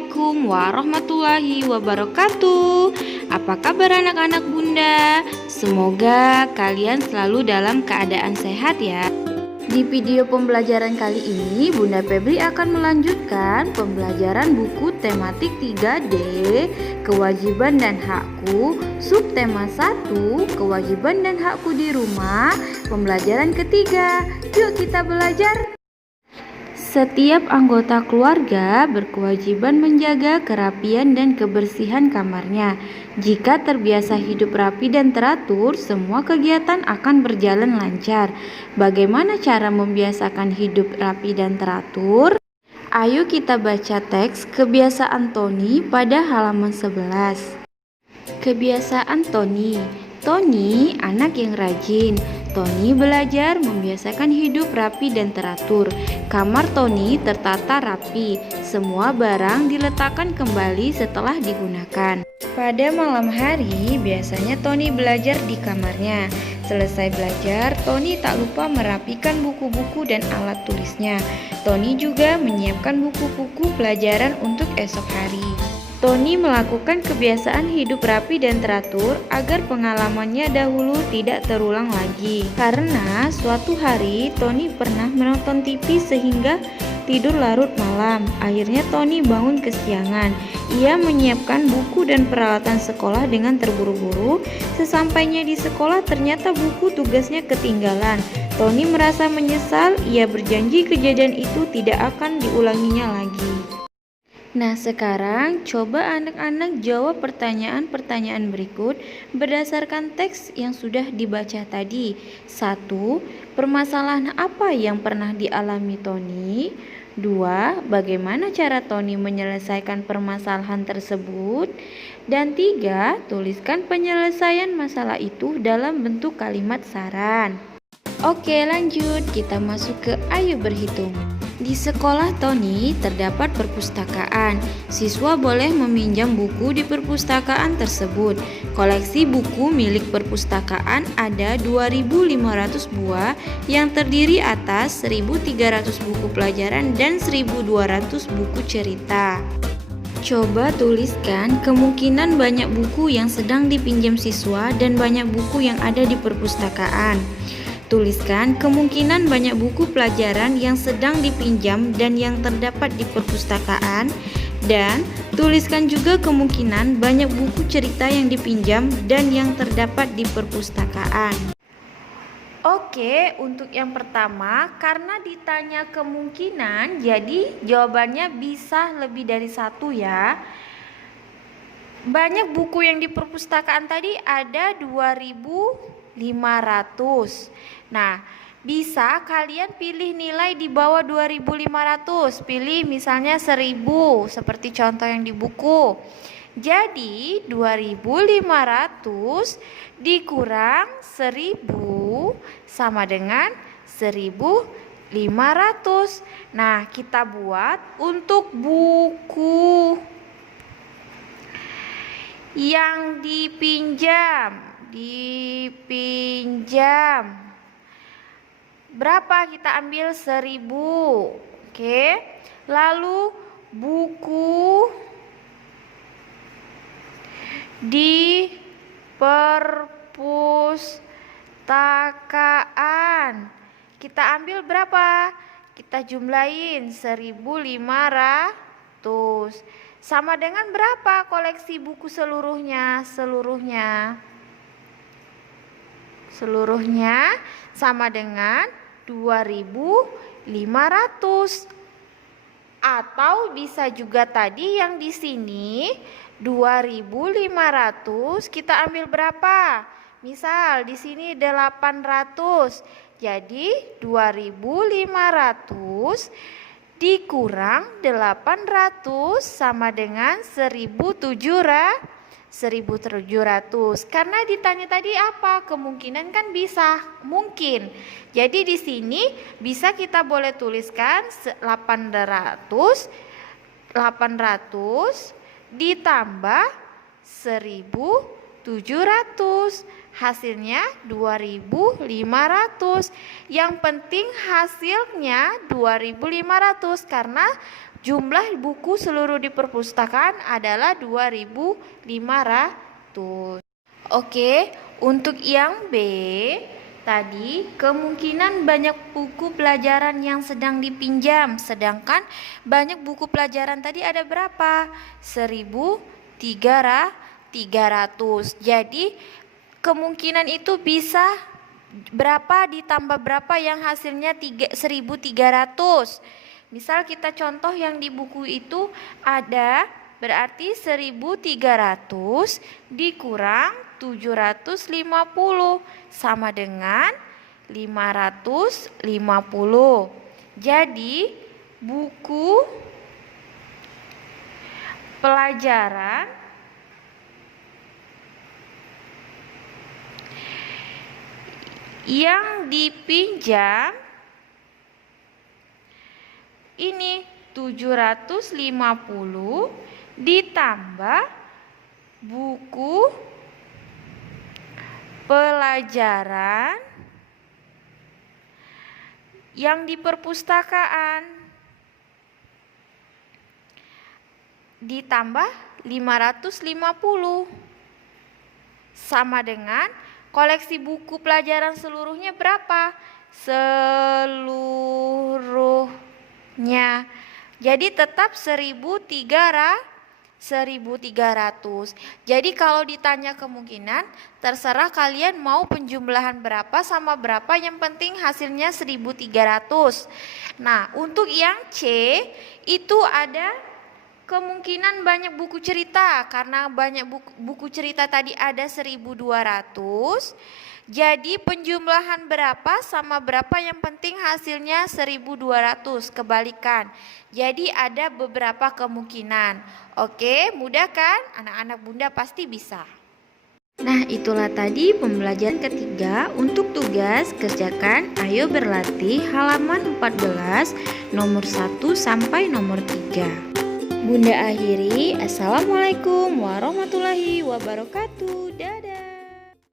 Assalamualaikum warahmatullahi wabarakatuh. Apa kabar anak-anak Bunda? Semoga kalian selalu dalam keadaan sehat ya. Di video pembelajaran kali ini Bunda Febri akan melanjutkan pembelajaran buku tematik 3D Kewajiban dan Hakku, subtema 1 Kewajiban dan Hakku di Rumah, pembelajaran ketiga. Yuk kita belajar. Setiap anggota keluarga berkewajiban menjaga kerapian dan kebersihan kamarnya. Jika terbiasa hidup rapi dan teratur, semua kegiatan akan berjalan lancar. Bagaimana cara membiasakan hidup rapi dan teratur? Ayo kita baca teks kebiasaan Tony pada halaman 11. Kebiasaan Tony. Tony anak yang rajin. Tony belajar membiasakan hidup rapi dan teratur. Kamar Tony tertata rapi. Semua barang diletakkan kembali setelah digunakan. Pada malam hari, biasanya Tony belajar di kamarnya. Selesai belajar, Tony tak lupa merapikan buku-buku dan alat tulisnya. Tony juga menyiapkan buku-buku pelajaran untuk esok hari. Tony melakukan kebiasaan hidup rapi dan teratur agar pengalamannya dahulu tidak terulang lagi. Karena suatu hari Tony pernah menonton TV sehingga tidur larut malam. Akhirnya Tony bangun kesiangan. Ia menyiapkan buku dan peralatan sekolah dengan terburu-buru. Sesampainya di sekolah ternyata buku tugasnya ketinggalan. Tony merasa menyesal. Ia berjanji kejadian itu tidak akan diulanginya lagi. Nah, sekarang coba anak-anak jawab pertanyaan-pertanyaan berikut berdasarkan teks yang sudah dibaca tadi. 1. Permasalahan apa yang pernah dialami Tony? 2. Bagaimana cara Tony menyelesaikan permasalahan tersebut? Dan 3. Tuliskan penyelesaian masalah itu dalam bentuk kalimat saran. Oke, lanjut. Kita masuk ke Ayo Berhitung. Di sekolah Tony terdapat perpustakaan. Siswa boleh meminjam buku di perpustakaan tersebut. Koleksi buku milik perpustakaan ada 2.500 buah yang terdiri atas 1.300 buku pelajaran dan 1.200 buku cerita. Coba tuliskan kemungkinan banyak buku yang sedang dipinjam siswa dan banyak buku yang ada di perpustakaan. Tuliskan kemungkinan banyak buku pelajaran yang sedang dipinjam dan yang terdapat di perpustakaan, dan tuliskan juga kemungkinan banyak buku cerita yang dipinjam dan yang terdapat di perpustakaan. Oke, untuk yang pertama, karena ditanya kemungkinan, jadi jawabannya bisa lebih dari satu ya. Banyak buku yang di perpustakaan tadi ada 2.500. Nah, bisa kalian pilih nilai di bawah 2.500. Pilih misalnya 1.000 seperti contoh yang di buku. Jadi 2.500 dikurang 1.000 sama dengan 1.500. Nah, kita buat untuk buku yang dipinjam. Berapa kita ambil? 1.000. Oke. Lalu buku di perpustakaan. Kita ambil berapa? Kita jumlahin 1.500. Sama dengan berapa koleksi buku seluruhnya? Seluruhnya sama dengan 2.500. Atau bisa juga tadi yang di sini 2.500 kita ambil berapa? Misal di sini 800. Jadi 2.500 dikurang 800 sama dengan 1.700. Karena ditanya tadi apa? Kemungkinan kan bisa, mungkin. Jadi di sini bisa kita boleh tuliskan 800 ditambah 1.700. Hasilnya 2.500. Yang penting hasilnya 2.500 karena jumlah buku seluruh di perpustakaan adalah 2.500. Oke, untuk yang B, tadi kemungkinan banyak buku pelajaran yang sedang dipinjam, sedangkan banyak buku pelajaran tadi ada berapa? 1.300. Jadi kemungkinan itu bisa berapa ditambah berapa yang hasilnya 1.300. Misal kita contoh yang di buku itu ada, berarti 1.300 dikurang 750 sama dengan 550. Jadi buku pelajaran yang dipinjam ini 750 ditambah buku pelajaran yang di perpustakaan ditambah 550 sama dengan koleksi buku pelajaran seluruhnya berapa? Seluruhnya. Jadi tetap 1.300. Jadi kalau ditanya kemungkinan, terserah kalian mau penjumlahan berapa sama berapa, yang penting hasilnya 1.300. Nah, untuk yang C itu ada kemungkinan banyak buku cerita, karena banyak buku cerita tadi ada 1.200. Jadi penjumlahan berapa sama berapa, yang penting hasilnya 1.200, kebalikan. Jadi ada beberapa kemungkinan. Oke, mudah kan? Anak-anak Bunda pasti bisa. Nah, itulah tadi pembelajaran ketiga. Untuk tugas, kerjakan Ayo Berlatih halaman 14, nomor 1 sampai nomor 3. Bunda akhiri, Assalamualaikum warahmatullahi wabarakatuh. Dadah.